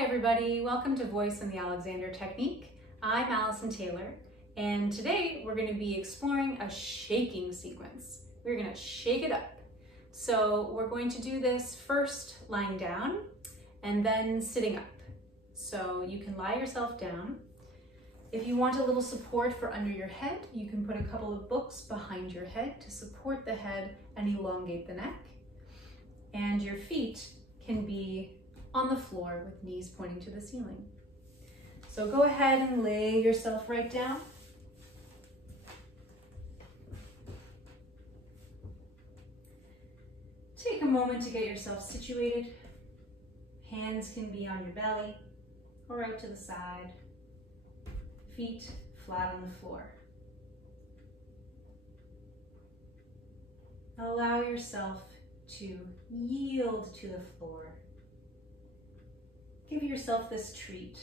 Hi everybody, welcome to Voice and the Alexander Technique. I'm Alison Taylor, and today we're going to be exploring a shaking sequence. We're going to shake it up. So we're going to do this first lying down and then sitting up. So you can lie yourself down. If you want a little support for under your head, you can put a couple of books behind your head to support the head and elongate the neck. And your feet can be on the floor with knees pointing to the ceiling. So go ahead and lay yourself right down. Take a moment to get yourself situated. Hands can be on your belly or out to the side. Feet flat on the floor. Allow yourself to yield to the floor. Give yourself this treat,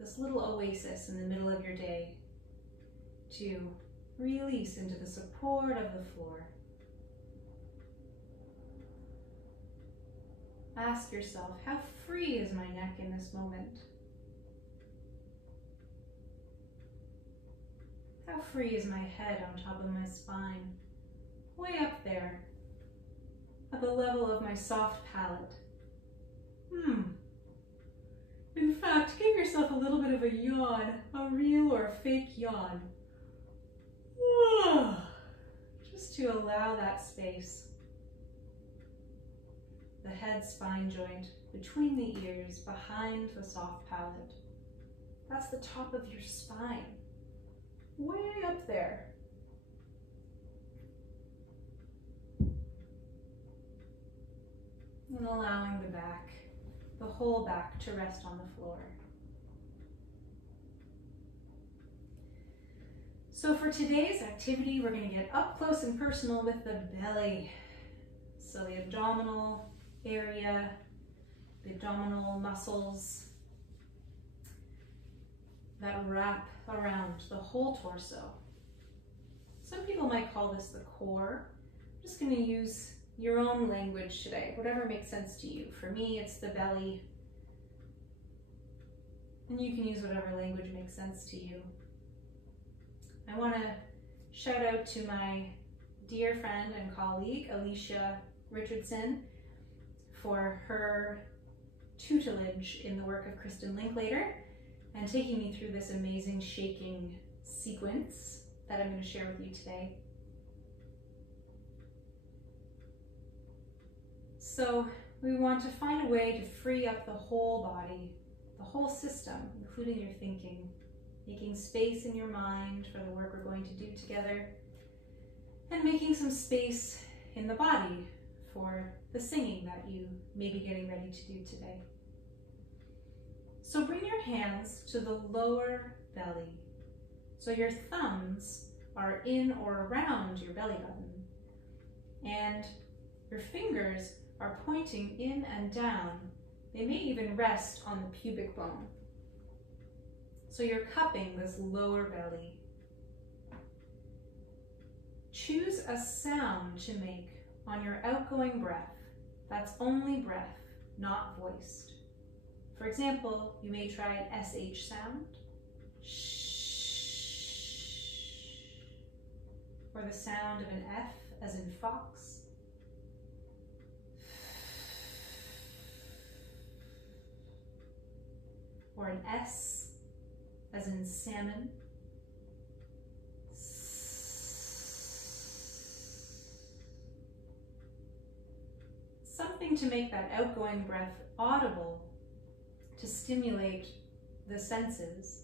this little oasis in the middle of your day to release into the support of the floor. Ask yourself, how free is my neck in this moment? How free is my head on top of my spine? Way up there, at the level of my soft palate. In fact, give yourself a little bit of a yawn, a real or a fake yawn. Just to allow that space. The head spine joint between the ears, behind the soft palate. That's the top of your spine, way up there. And allowing the back, the whole back, to rest on the floor. So for today's activity, we're going to get up close and personal with the belly. So the abdominal area, the abdominal muscles that wrap around the whole torso. Some people might call this the core. I'm just going to use your own language today, whatever makes sense to you. For me, it's the belly, and you can use whatever language makes sense to you. I want to shout out to my dear friend and colleague, Alicia Richardson, for her tutelage in the work of Kristin Linklater and taking me through this amazing shaking sequence that I'm going to share with you today. So we want to find a way to free up the whole body, the whole system, including your thinking, making space in your mind for the work we're going to do together, and making some space in the body for the singing that you may be getting ready to do today. So bring your hands to the lower belly. So your thumbs are in or around your belly button, and your fingers are pointing in and down. They may even rest on the pubic bone. So you're cupping this lower belly. Choose a sound to make on your outgoing breath. That's only breath, not voiced. For example, you may try an SH sound, or the sound of an F as in fox, or an S as in salmon. Something to make that outgoing breath audible, to stimulate the senses,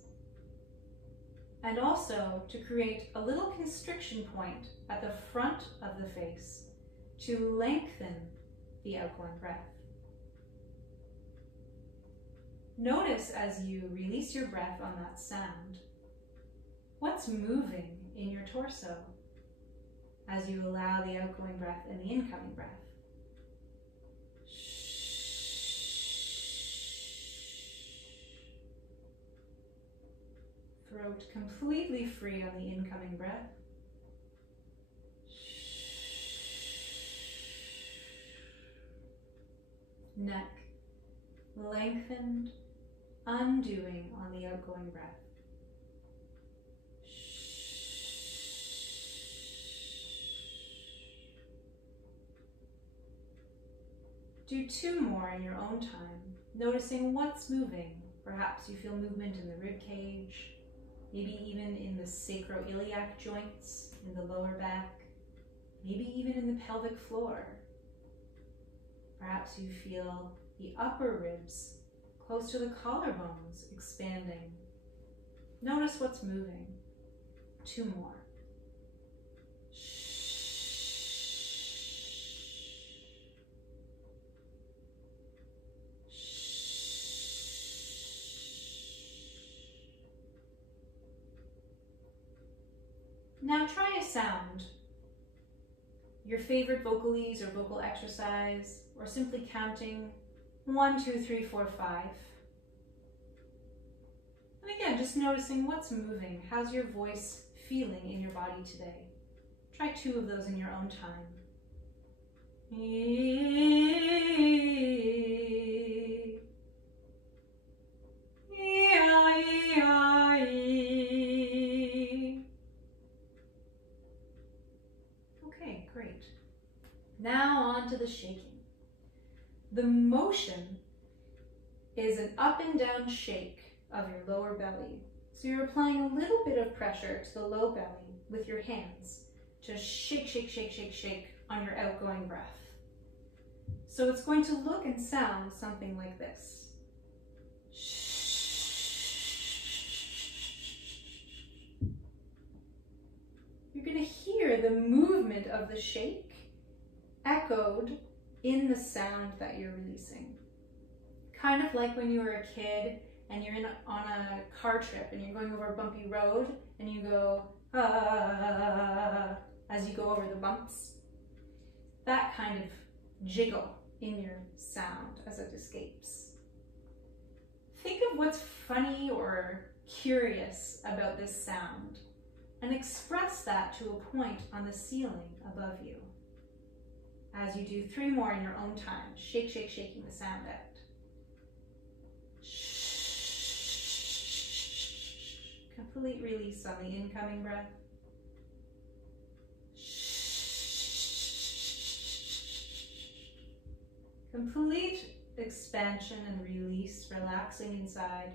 and also to create a little constriction point at the front of the face to lengthen the outgoing breath. Notice as you release your breath on that sound, what's moving in your torso as you allow the outgoing breath and the incoming breath. Throat completely free on the incoming breath. Neck lengthened, undoing on the outgoing breath. Do 2 more in your own time, noticing what's moving. Perhaps you feel movement in the rib cage, maybe even in the sacroiliac joints, in the lower back, maybe even in the pelvic floor. Perhaps you feel the upper ribs close to the collarbones expanding. Notice what's moving. 2 more. Now try a sound. Your favorite vocalese or vocal exercise, or simply counting 1, 2, 3, 4, 5. And again, just noticing what's moving. How's your voice feeling in your body today? Try 2 of those in your own time. Okay, great. Now on to the shaking. The motion is an up and down shake of your lower belly. So you're applying a little bit of pressure to the low belly with your hands to shake, shake, shake, shake, shake on your outgoing breath. So it's going to look and sound something like this. You're going to hear the movement of the shake echoed in the sound that you're releasing. Kind of like when you were a kid and you're on a car trip and you're going over a bumpy road and you go, ah, as you go over the bumps. That kind of jiggle in your sound as it escapes. Think of what's funny or curious about this sound and express that to a point on the ceiling above you. As you do 3 more in your own time, shake, shake, shaking the sound out. Complete release on the incoming breath. Complete expansion and release, relaxing inside.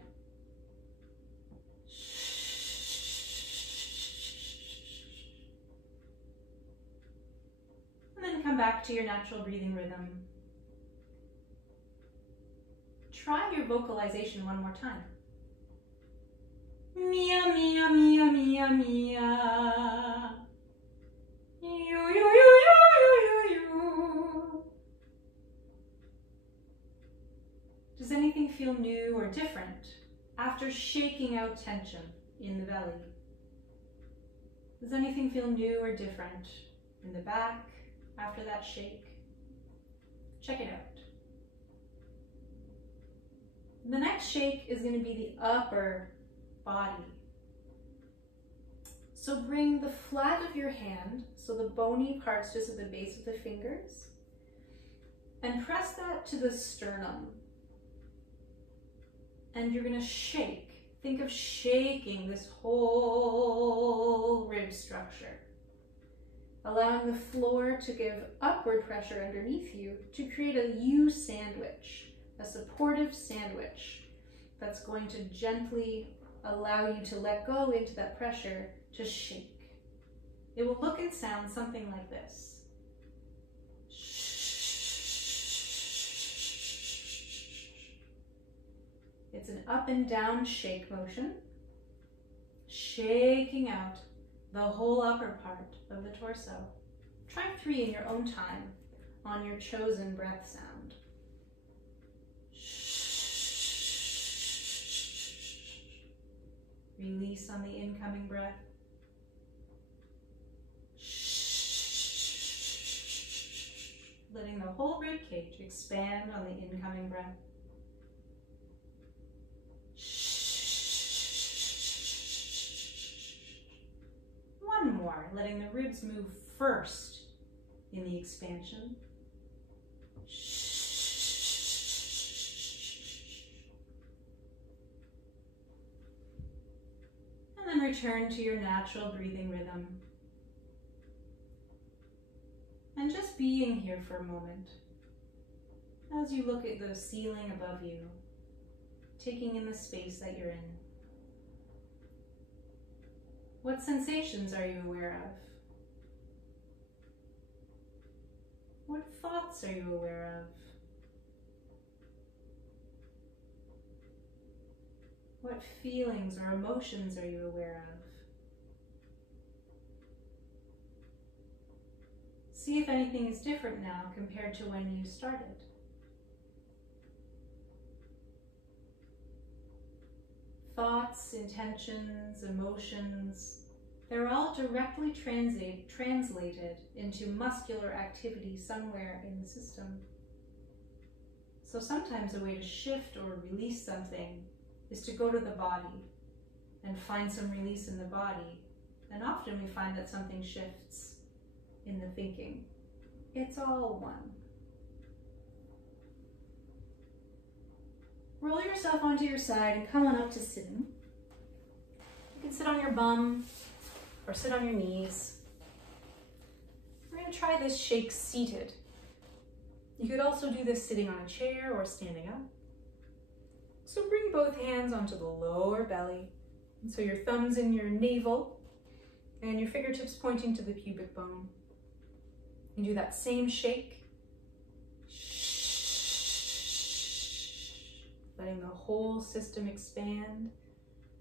And then come back to your natural breathing rhythm. Try your vocalization 1 more time. Mia, mia, mia, mia, mia. You, you, you, you, you, you. Does anything feel new or different after shaking out tension in the belly? Does anything feel new or different in the back after that shake? Check it out. The next shake is going to be the upper body. So bring the flat of your hand, so the bony parts just at the base of the fingers, and press that to the sternum. And you're going to shake. Think of shaking this whole rib structure, allowing the floor to give upward pressure underneath you to create a U sandwich, a supportive sandwich that's going to gently allow you to let go into that pressure to shake. It will look and sound something like this. It's an up and down shake motion, shaking out the whole upper part of the torso. Try 3 in your own time on your chosen breath sound. Release on the incoming breath. Letting the whole rib cage expand on the incoming breath. One more, letting the ribs move first in the expansion. return to your natural breathing rhythm. And just being here for a moment as you look at the ceiling above you, taking in the space that you're in. What sensations are you aware of? What thoughts are you aware of? What feelings or emotions are you aware of? See if anything is different now compared to when you started. Thoughts, intentions, emotions, they're all directly translated into muscular activity somewhere in the system. So sometimes a way to shift or release something is to go to the body and find some release in the body. And often we find that something shifts in the thinking. It's all one. Roll yourself onto your side and come on up to sitting. You can sit on your bum or sit on your knees. We're going to try this shake seated. You could also do this sitting on a chair or standing up. So bring both hands onto the lower belly. So your thumbs in your navel and your fingertips pointing to the pubic bone. You do that same shake. Letting the whole system expand.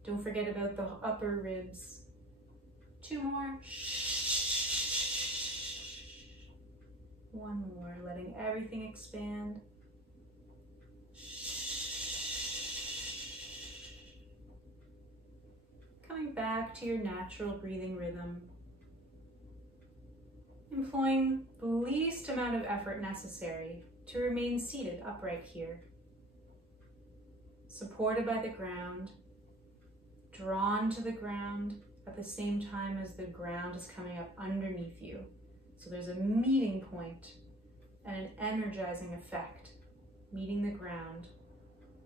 Don't forget about the upper ribs. 2 more. One more, letting everything expand. Coming back to your natural breathing rhythm. Employing the least amount of effort necessary to remain seated upright here. Supported by the ground, drawn to the ground at the same time as the ground is coming up underneath you. So there's a meeting point and an energizing effect, meeting the ground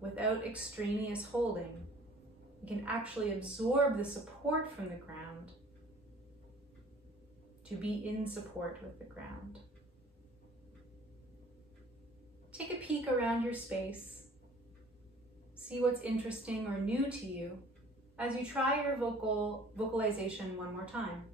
without extraneous holding. You can actually absorb the support from the ground to be in support with the ground. Take a peek around your space. See what's interesting or new to you as you try your vocalization one more time.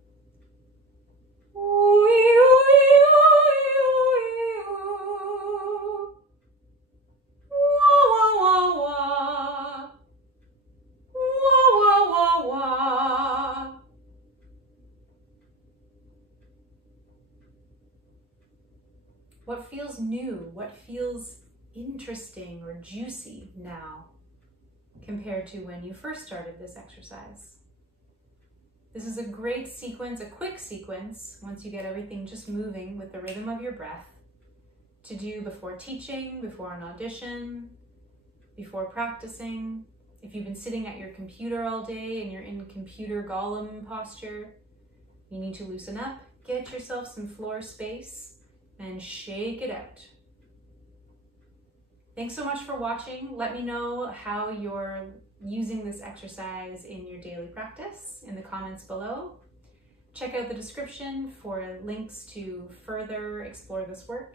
What feels new? What feels interesting or juicy now compared to when you first started this exercise? This is a great sequence, a quick sequence, once you get everything just moving with the rhythm of your breath, to do before teaching, before an audition, before practicing. If you've been sitting at your computer all day and you're in computer golem posture, you need to loosen up, get yourself some floor space, and shake it out. Thanks so much for watching. Let me know how you're using this exercise in your daily practice in the comments below. Check out the description for links to further explore this work.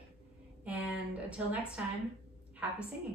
And until next time, happy singing.